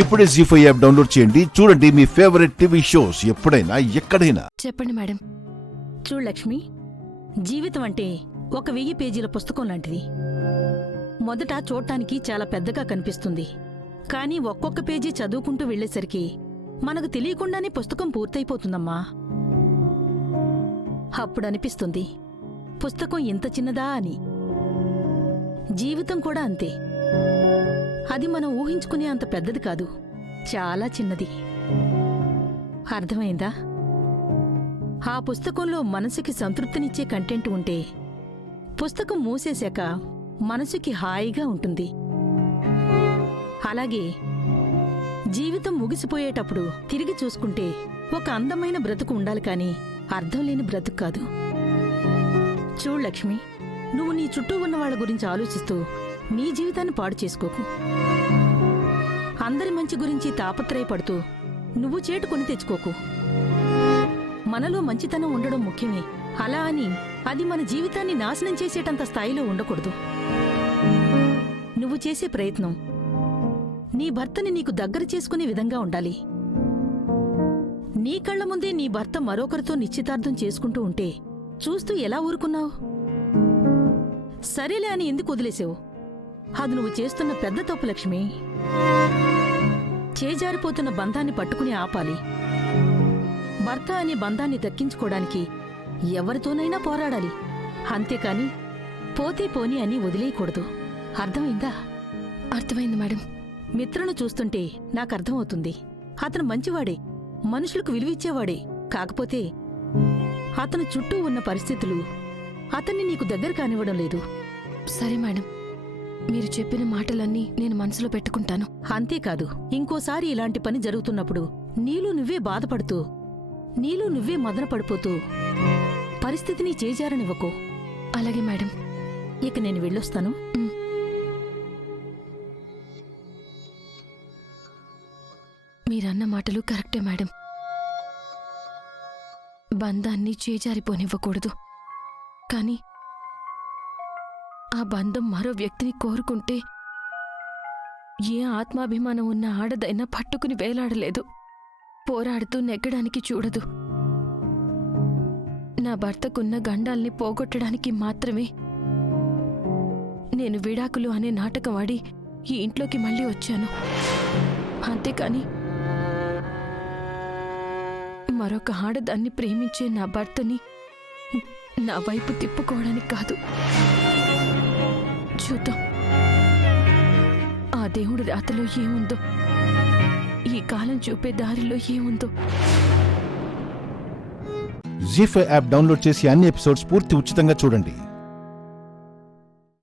ఇప్పుడే జీ5 app download చేయండి. చూడండి మీ ఫేవరెట్ టీవీ షోస్ ఎప్పుడైనా ఎక్కడైనా. చెప్పండి మేడం. చూడు లక్ష్మి, జీవితం అంటే 1000 పేజీల పుస్తకం లాంటిది. మొదట చూడటానికి చాలా పెద్దగా కనిపిస్తుంది, కానీ ఒక్కొక్క పేజీ చదువుకుంటూ వెళ్లేసరికి మనకు తెలియకుండానే పుస్తకం పూర్తయిపోతుందమ్మా. అప్పుడనిపిస్తుంది పుస్తకం ఇంత చిన్నదా అని. జీవితం కూడా అంతే. అది మనం ఊహించుకునే అంత పెద్దది కాదు, చాలా చిన్నది. అర్థమైందా? ఆ పుస్తకంలో మనసుకి సంతృప్తినిచ్చే కంటెంట్ ఉంటే పుస్తకం మూసేశాక మనసుకి హాయిగా ఉంటుంది. అలాగే జీవితం ముగిసిపోయేటప్పుడు తిరిగి చూసుకుంటే ఒక అందమైన బ్రతుకు ఉండాలి కానీ అర్థం లేని బ్రతుకు కాదు. చూడు లక్ష్మి, నువ్వు నీ చుట్టూ ఉన్న వాళ్ళ గురించి ఆలోచిస్తూ నీ జీవితాన్ని పాడు చేసుకోకు. అందరి మంచి గురించి తాపత్రయపడుతూ నువ్వు చేటు కొని తెచ్చుకోకు. మనలో మంచితనం ఉండడం ముఖ్యమే, అలా అని అది మన జీవితాన్ని నాశనం చేసేటంత స్థాయిలో ఉండకూడదు. నువ్వు చేసే ప్రయత్నం నీ భర్తని నీకు దగ్గర చేసుకునే విధంగా ఉండాలి. నీ కళ్ల ముందే నీ భర్త మరొకరితో నిశ్చితార్థం చేసుకుంటూ ఉంటే చూస్తూ ఎలా ఊరుకున్నావు? సరేలే అని ఎందుకు వదిలేసావు? అది నువ్వు చేస్తున్న పెద్ద తప్పు లక్ష్మి. చేజారిపోతున్న బంధాన్ని పట్టుకుని ఆపాలి. భర్త అనే బంధాన్ని దక్కించుకోవడానికి ఎవరితోనైనా పోరాడాలి, అంతేకాని పోతే పోని అని వదిలేయకూడదు. అర్థమైందా? అర్థమైంది మేడం. మిత్రును చూస్తుంటే నాకర్థమవుతుంది. అతను మంచివాడే, మనుషులకు విలువిచ్చేవాడే. కాకపోతే అతను చుట్టూ ఉన్న పరిస్థితులు అతన్ని నీకు దగ్గర కానివ్వడం లేదు. సరే మేడం, మీరు చెప్పిన మాటలన్నీ నేను మనసులో పెట్టుకుంటాను. అంతేకాదు, ఇంకోసారి ఇలాంటి పని జరుగుతున్నప్పుడు నీలో నువ్వే బాధపడుతూ నీలో నువ్వే మదన పడిపోతూ పరిస్థితిని చేజారనివ్వకు. అలాగే మేడం. ఇక నేను వెళ్ళొస్తాను. మీరన్న మాటలు కరెక్టే మేడం. బంధాన్ని చేజారిపోనివ్వకూడదు, కానీ ఆ బంధం మరో వ్యక్తిని కోరుకుంటే ఏ ఆత్మాభిమానం ఉన్న ఆడదైనా పట్టుకుని వేలాడలేదు, పోరాడుతూ నెగ్గడానికి చూడదు. నా భర్తకున్న గండాల్ని పోగొట్టడానికి మాత్రమే నేను విడాకులు అనే నాటకం ఆడి ఈ ఇంట్లోకి మళ్ళీ వచ్చాను. అంతేకాని మరొక ఆడదాన్ని ప్రేమించే నా భర్తని నా వైపు తిప్పుకోవడానికి కాదు. చూద్దాం ఆ దేవుడి రాతలో ఏముందో, ఈ కాలం చూపే దారిలో ఏముందో. జీ5 యాప్ డౌన్లోడ్ చేసి అన్ని ఎపిసోడ్స్ పూర్తి ఉచితంగా చూడండి.